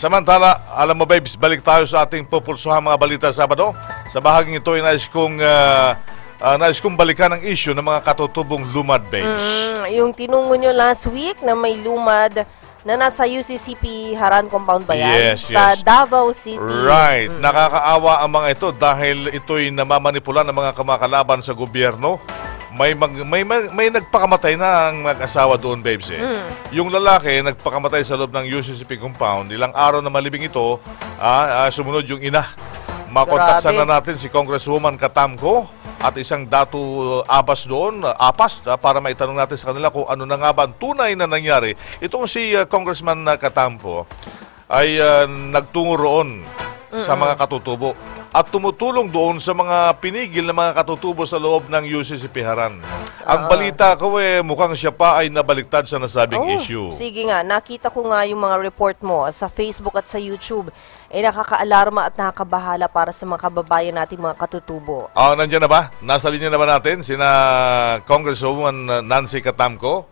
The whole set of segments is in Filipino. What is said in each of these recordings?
Samantala, alam mo babes, balik tayo sa ating pupulsuhan mga balita Sabado. Sa bahaging ito ay nais kong balikan ang issue ng mga katutubong lumad babes. Yung tinungo nyo last week na may lumad na nasa UCCP Haran Compound ba yan? Yes, sa yes. Davao City. Right. Nakakaawa ang mga ito dahil ito'y namamanipula ng mga kamakalaban sa gobyerno. May nagpakamatay na ang mag-asawa doon, babes. Yung lalaki nagpakamatay sa loob ng UCCP compound. Ilang araw na malibing ito, sumunod yung ina. Makontaksan na natin si Congresswoman Katamko at isang datu Apas doon, para maitanong natin sa kanila kung ano na nga ba ang tunay na nangyari. Itong si Congressman Katamko ay nagtungo roon sa mga katutubo at tumutulong doon sa mga pinigil na mga katutubo sa loob ng UCCP Haran. Ang balita ko mukhang siya pa ay nabaliktad sa nasabing issue. Sige nga, nakita ko nga yung mga report mo sa Facebook at sa YouTube. Nakaka-alarma at nakakabahala para sa mga kababayan natin mga katutubo. Nandiyan na ba? Nasa linya na ba natin sina Congresswoman Nancy Katamko?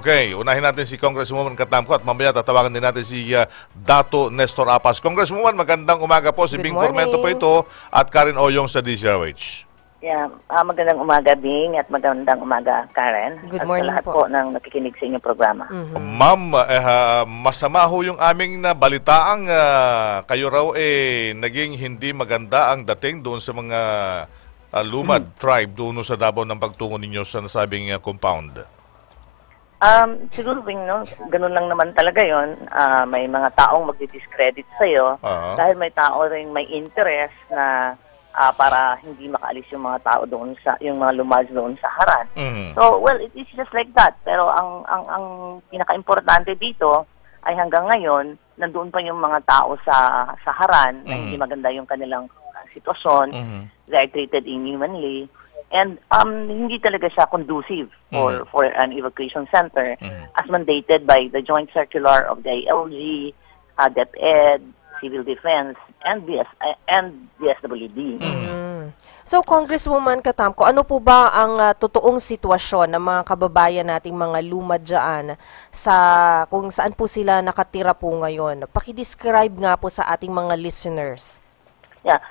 Okay. Unahin natin si Congresswoman Katamko at mamaya tatawagan din natin si Dato Nestor Apas. Congresswoman, magandang umaga po. Si Bing Tormento po ito at Karen Oyong sa DZRH. Yeah, magandang umaga, Bing, at magandang umaga, Karen. Good morning at sa lahat po ng nakikinig sa inyong programa. Ma'am, masama ho yung aming nabalitaan kayo raw naging hindi maganda ang dating doon sa mga lumad tribe doon sa Davao ng pagtungo ninyo sa nasabing compound. Siguro, Bing, no? Ganun lang naman talaga yon. May mga taong magdi-discredit sa'yo dahil may tao rin may interest na para hindi makaalis yung mga tao doon yung mga lumads doon sa Haran. So, well, it is just like that. Pero ang pinaka-importante dito ay hanggang ngayon, nandoon pa yung mga tao sa Haran na hindi maganda yung kanilang sitwasyon. They are treated inhumanly. And hindi talaga siya conducive for an evacuation center as mandated by the Joint Circular of the ILG, DepEd, Civil Defense, and DSWD. So, Congresswoman Katamko, ano po ba ang totoong sitwasyon ng mga kababayan nating mga lumad dyan kung saan po sila nakatira po ngayon? Pakidescribe nga po sa ating mga listeners. Yeah.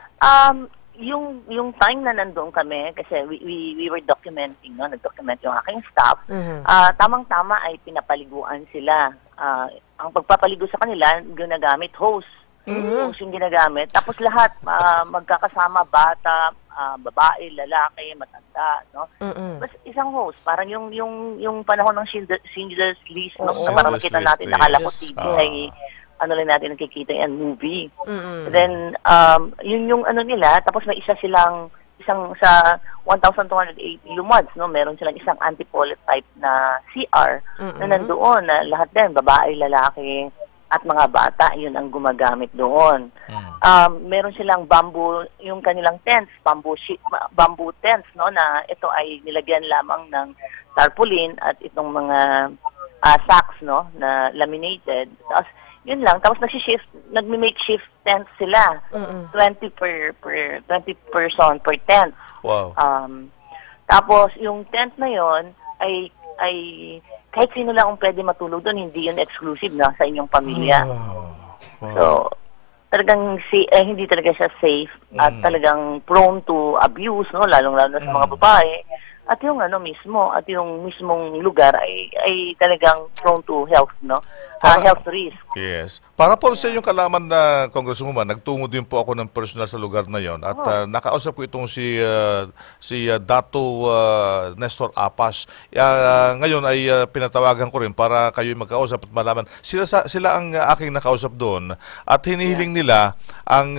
Yung time na nandoon kami, kasi we were documenting, no? Nag-document yung aking staff, tamang-tama ay pinapaliguan sila. Ang pagpapaligo sa kanila, ginagamit hose. Hose yung ginagamit. Tapos lahat, magkakasama, bata, babae, lalaki, matanda, no? Bas isang hose, parang yung panahon ng Schindler's List, no? Na parang makita natin, nakalako TV ay ano lang natin nakikita yan, movie. Then, yun yung ano nila, tapos may isang sa 1,280 lumads, no? Meron silang isang anti-polyp type na CR na nandoon, na lahat din, babae, lalaki, at mga bata, yun ang gumagamit doon. Meron silang bamboo, yung kanilang tents, bamboo tents, no? Na ito ay nilagyan lamang ng tarpaulin at itong mga sacks, no? Na laminated. Tapos, yun lang. Tapos nag-make-shift tents sila. 20 person per tent. Wow. Tapos yung tent na yon ay kahit sino lang ang pwede matulog doon, hindi yun exclusive na sa inyong pamilya. Wow. So, talagang hindi talaga siya safe at talagang prone to abuse, no? Lalong-lalo na sa mga babae. At yung mismo, at yung mismong lugar ay talagang prone to health, no? Health risk. Yes. Para po sa inyong kalaman na Congresswoman, nagtungo din po ako ng personal sa lugar na yon at nakausap ko itong si Dato Nestor Apas. Ngayon ay pinatawagan ko rin para kayo magkausap at malaman. Sila ang aking nakausap doon at hinihiling nila ang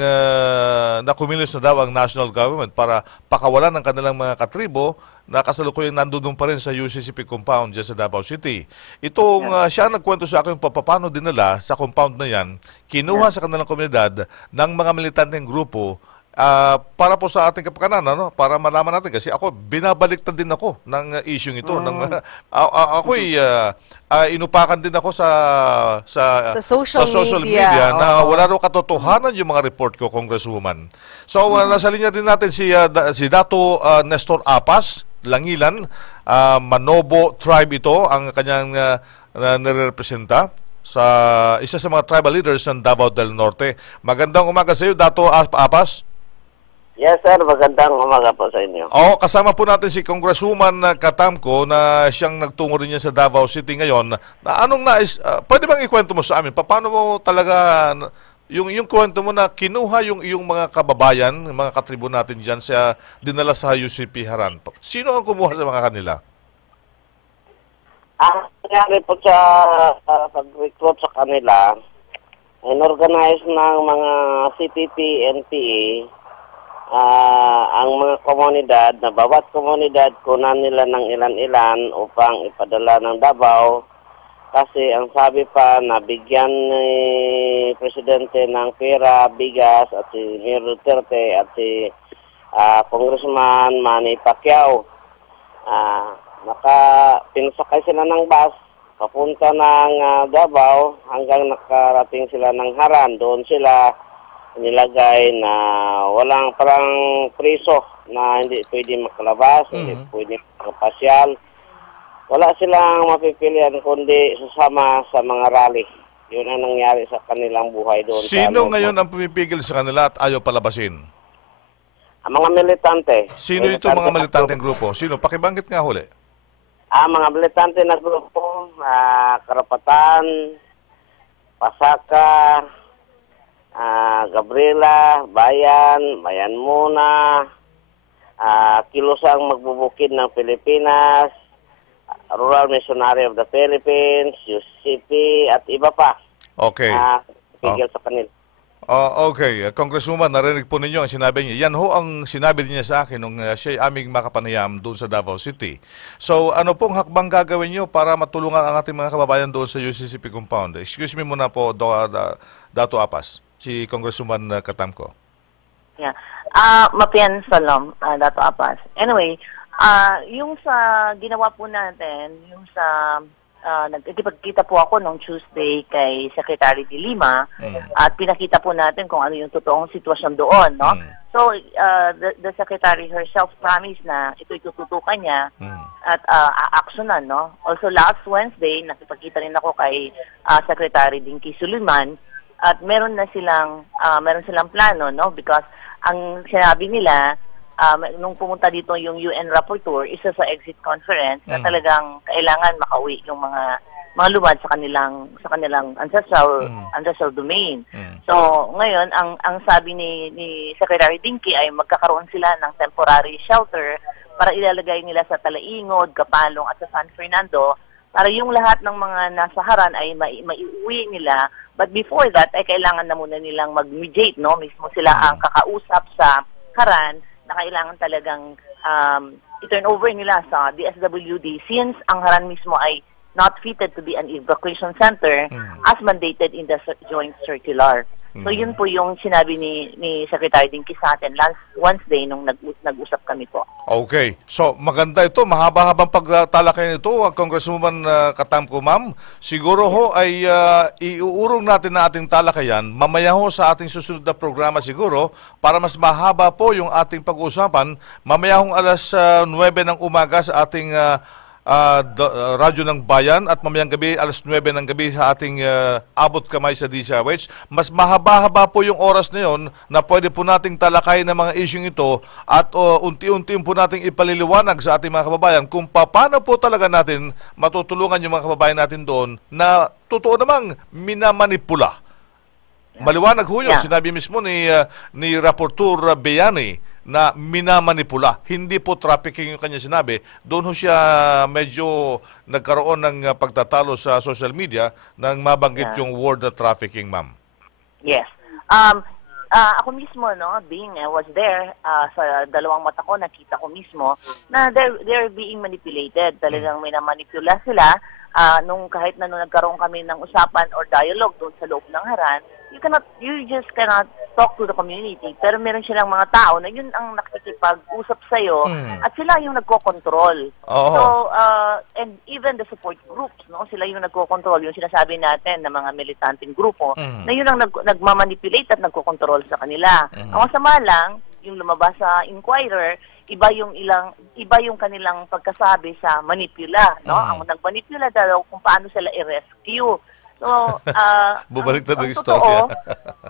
nakumilos na daw ang national government para pakawalan ng kanilang mga katribo na kasalukuyang nandun pa rin sa UCCP compound dyan sa Davao City. Itong siya nagkwento sa akin paano dinala sa compound na yan, kinuha sa kanilang komunidad ng mga militanteng grupo para po sa ating kapakanan, no? Para malaman natin. Kasi ako, binabaliktad din ako ng issue ito. Ako'y inupakan din ako sa social media na wala raw katotohanan yung mga report ko, Congresswoman. So, nasa linya din natin si Dato Nestor Apas, Langilan, Manobo tribe ito, ang kanyang nire-representa. sa isa sa mga tribal leaders ng Davao del Norte. Magandang umaga sa iyo, Dato Apas. Yes, sir. Magandang umaga po sa inyo. Oo, kasama po natin si Congresswoman Katamko na siyang nagtungo rin niya sa Davao City ngayon. Na anong nais, pwede bang ikwento mo sa amin? Paano mo talaga, yung kwento mo na kinuha yung iyong mga kababayan, mga katribo natin dyan, sa dinala sa UCP Haran. Sino ang kumuha sa mga kanila? Ang nangyari po sa pag-recruit sa kanila, in-organize ng mga CPP, NPA, ang mga komunidad, na bawat komunidad kunan nila ng ilan-ilan upang ipadala ng Davao. Kasi ang sabi pa, nabigyan ni Presidente ng pera, bigas, at si Mayor Duterte at si Congressman Manny Pacquiao. Pinasakay sila ng bus papunta ng Davao hanggang nakarating sila ng Haran. Doon sila nilagay na walang parang priso na hindi pwede makalabas, hindi pwede makapasyal. Wala silang mapipilian kundi susama sa mga rally. Yun ang nangyari sa kanilang buhay doon. Sino ngayon ang pumipigil sa kanila at ayaw palabasin? Ang mga militante. Sino ito mga militanteng grupo? Sino? Pakibanggit nga huli. Mga militante na grupo, Karapatan, Pasaka, Gabriela, Bayan Muna, Kilusang Magbubukid ng Pilipinas, Rural Missionary of the Philippines, UCP, at iba pa. Okay. Pigil sa kanila. Okay. Congresswoman, narinig po ninyo ang sinabi niya. Yan ho ang sinabi niya sa akin nung siya'y aming makapanayam doon sa Davao City. So, ano pong hakbang gagawin niyo para matulungan ang ating mga kababayan doon sa UCCP compound? Excuse me muna po, Dato Apas, si Congresswoman Katamko. Yeah. Mapian Salam, Dato Apas. Anyway, yung sa ginawa po natin, yung sa nagkipagkita po ako nung Tuesday kay Secretary de Lima at pinakita po natin kung ano yung totoong sitwasyon doon, no? So, the Secretary herself promised na ito'y tututukan niya at aaksyonan, no? Also, last Wednesday, nakipagkita rin ako kay Secretary Dinky Suliman at meron silang plano, no? Because ang sinabi nila, nung pumunta dito yung UN rapporteur, isa sa exit conference na talagang kailangan makauwi yung mga lumad sa kanilang ancestral domain. So ngayon ang sabi ni Secretary Dinky ay magkakaroon sila ng temporary shelter para ilalagay nila sa Talaingod, Kapalong at sa San Fernando para yung lahat ng mga nasa Haran ay maiuwi nila. But before that ay kailangan na muna nilang mag-mediate, no? Mismo sila ang kakausap sa Haran na kailangan talagang i-turn over nila sa DSWD since ang Haran mismo ay not fitted to be an evacuation center as mandated in the joint circular. So yun po yung sinabi ni Secretary Dinky sa atin last Wednesday nung nag-usap kami po. Okay. So maganda ito. Mahaba-habang pagtalakayan ito, Congresswoman Katamko, ma'am. Siguro ho ay iuurong natin na ating talakayan mamaya ho sa ating susunod na programa siguro para mas mahaba po yung ating pag-uusapan. Mamaya hong alas 9 ng umaga sa ating Radyo ng Bayan at mamayang gabi alas 9 ng gabi sa ating Abot Kamay sa DCRH. Mas mahaba-haba po yung oras na yun na pwede po nating talakayin ng mga isyong ito at unti-unti po nating ipaliliwanag sa ating mga kababayan kung paano po talaga natin matutulungan yung mga kababayan natin doon na totoo namang minamanipula. Maliwanag ho yun. Sinabi mismo ni Rapporteur Beyani na minamanipula. Hindi po trafficking yung kanya sinabi. Doon ho siya medyo nagkaroon ng pagtatalo sa social media nang mabanggit yung word na trafficking, ma'am. Yes. Ako mismo, no, I was there, sa dalawang mata ko, nakita ko mismo na they're being manipulated. Talagang minamanipula sila. Kahit nung nagkaroon kami ng usapan or dialogue doon sa loob ng Haran, you just cannot talk to the community. Pero meron silang mga tao na yun ang nakikipag-usap sa'yo at sila yung nagko-control. So, and even the support groups, no, sila yung nagko-control. Yung sinasabi natin ng mga militanteng grupo, na yun ang nagmamanipulate at nagko-control sa kanila. Ang masama lang, yung lumabas sa Inquirer, iba yung kanilang pagkasabi sa manipula, no? Ang nagmanipula daw kung paano sila i-rescue So, Bumalik na ng ang istorya. totoo,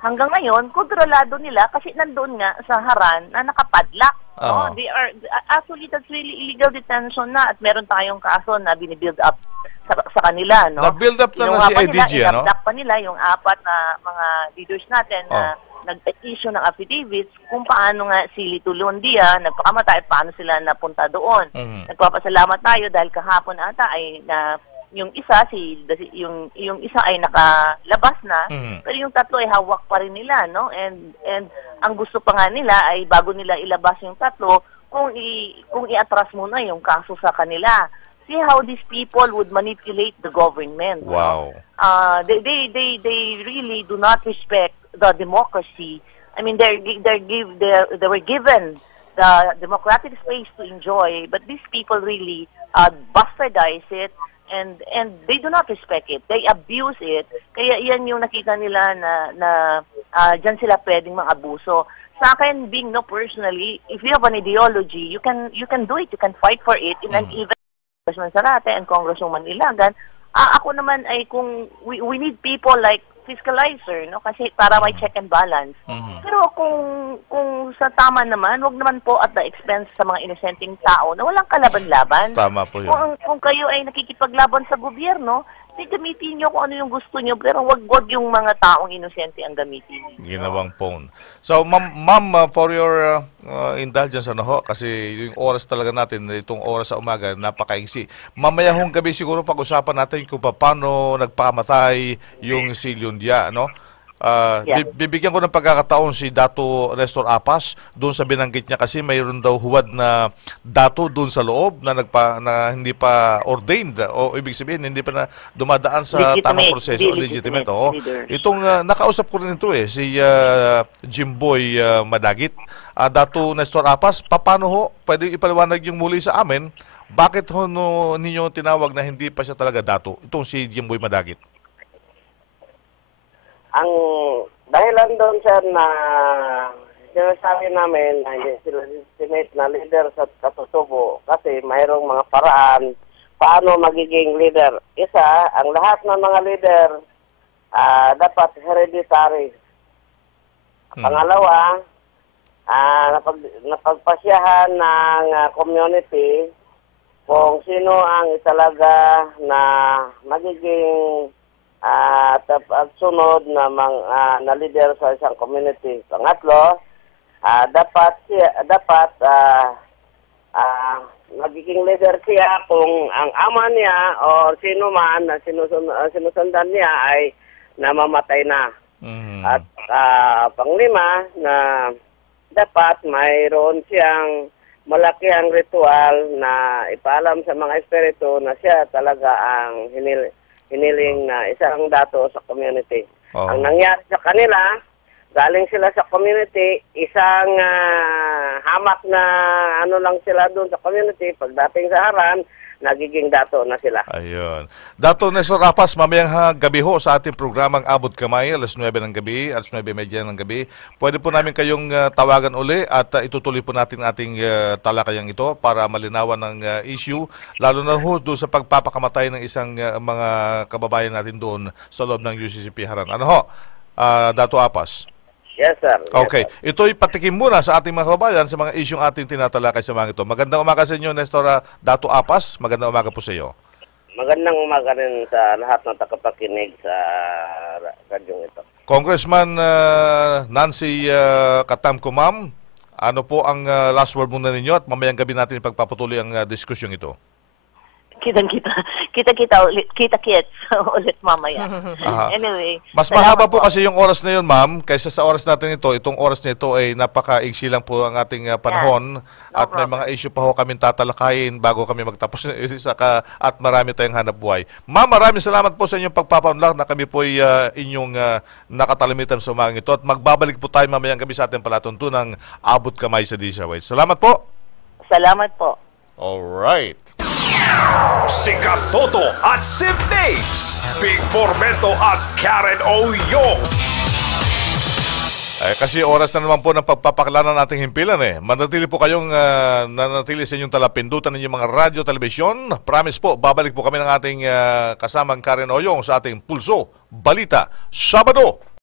hanggang ngayon, kontrolado nila kasi nandoon nga sa Haran na nakapadlock. Oo. Actually, that's really illegal detention na at meron tayong kaso na binibuild up sa kanila, no? Na-build up na si IDG, ano? Inablock pa nila yung 4 na mga leaders natin na nag-issue ng affidavits kung paano nga si Lito Lundia nagpakamatay at paano sila napunta doon. Nagpapasalamat tayo dahil kahapon ata ay na yung isa yung isa ay nakalabas na, pero yung 3 ay hawak pa rin nila, no? And ang gusto pa nga nila ay bago nila ilabas yung 3, kung iatras muna yung kaso sa kanila. See how these people would manipulate the government. Wow. They really do not respect the democracy. I mean, they were given the democratic space to enjoy, but these people really bastardize it, and they do not respect it. They abuse it. Kaya yan yung nakita nila na dyan sila pwedeng mang-abuso. Sa akin, personally, if you have an ideology, you can do it. You can fight for it in an even Congressman Zarate and Congresswoman Ilagan. Ako naman ay kung we need people like fiscalizer, no? Kasi para may check and balance. Pero kung sa tama naman, wag naman po at the expense sa mga inosenteng tao na walang kalaban-laban. Tama po yun. Kung kayo ay nakikipaglaban sa gobyerno, gamitin nyo kung ano yung gusto nyo, pero wag yung mga taong inosente ang gamitin. Ginawang phone. So, ma'am, for your indulgence, kasi yung oras talaga natin, itong oras sa umaga, napakaiksi. Mamaya hong gabi siguro pag-usapan natin kung paano nagpakamatay yung si Lundia, no? Bibigyan ko ng pagkakataon si Dato Nestor Apas doon sa binanggit niya kasi mayroon daw huwad na dato doon sa loob na hindi pa ordained o ibig sabihin hindi pa na dumadaan sa tamang proseso legitimate. Itong nakausap ko rin ito si Jimboy Madagit. Dato Nestor Apas, paano ho pwede ipaliwanag yung muli sa amin bakit ho ninyo tinawag na hindi pa siya talaga dato itong si Jimboy Madagit? Ang dahilan doon, sir, na sinasabi namin na hindi sila legitimate na leader sa katutubo kasi mayroong mga paraan paano magiging leader. Isa, ang lahat ng mga leader dapat hereditary. Pangalawa, napagpasyahan ng community kung sino ang italaga na magiging at sunod na leader sa isang community. Pangatlo, dapat magiging leader siya kung ang ama niya o sino man na sinusundan niya ay namamatay na. At panglima, na dapat mayroon siyang malakihang ritual na ipaalam sa mga espiritu na siya talaga ang hiniling na isang dato sa community. Ang nangyari sa kanila, galing sila sa community, isang hamak na lang sila doon sa community. Pagdating sa Haran, nagiging dato na sila. Ayun. Dato Nestor Apas, mamayang gabi ho sa ating programang Abot Kamay, alas 9 ng gabi, alas 9:30 ng gabi. Pwede po namin kayong tawagan uli at itutuloy po natin ating talakayang ito para malinawan ng issue, lalo na ho doon sa pagpapakamatay ng isang mga kababayan natin doon sa loob ng UCCP Haran. Ano ho, Dato Apas? Yes, sir. Okay. Ito'y patikim muna sa ating mga kababayan sa mga isyong ating tinatalakay sa mga ito. Magandang umaga sa inyo, Nestor Dato Apas. Magandang umaga po sa iyo. Magandang umaga rin sa lahat ng tagapakinig sa radyong ito. Congressman Nancy Katamco, ma'am, ano po ang last word muna ninyo at mamayang gabi natin ipagpapatuloy ang diskusyong ito? Kita-kits ulit mamaya. Anyway. Mas mahaba po kasi yung oras na yun, ma'am, kaysa sa oras natin ito. Itong oras na ito ay napaka-iksi lang po ang ating panahon. At may mga issue pa ho kami tatalakayin bago kami magtapos ng isa at marami tayong hanap buhay. Ma'am, maraming salamat po sa inyong pagpapaunlak na kami po ay inyong nakatalimitan sa umagang ito. At magbabalik po tayo mamayang gabi sa ating palatuntunang Abot Kamay sa DZRH. Salamat po. Salamat po. Alright. Si Katoto at si Babes, Big Formento at Karen Oyong. Kasi oras na naman po ng pagpapakla ng ating himpilan Manatili po kayong nanatili sa inyong talapindutan ng inyong mga radyo, telebisyon. Promise po, babalik po kami ng ating kasamang Karen Oyong sa ating Pulso Balita Sabado.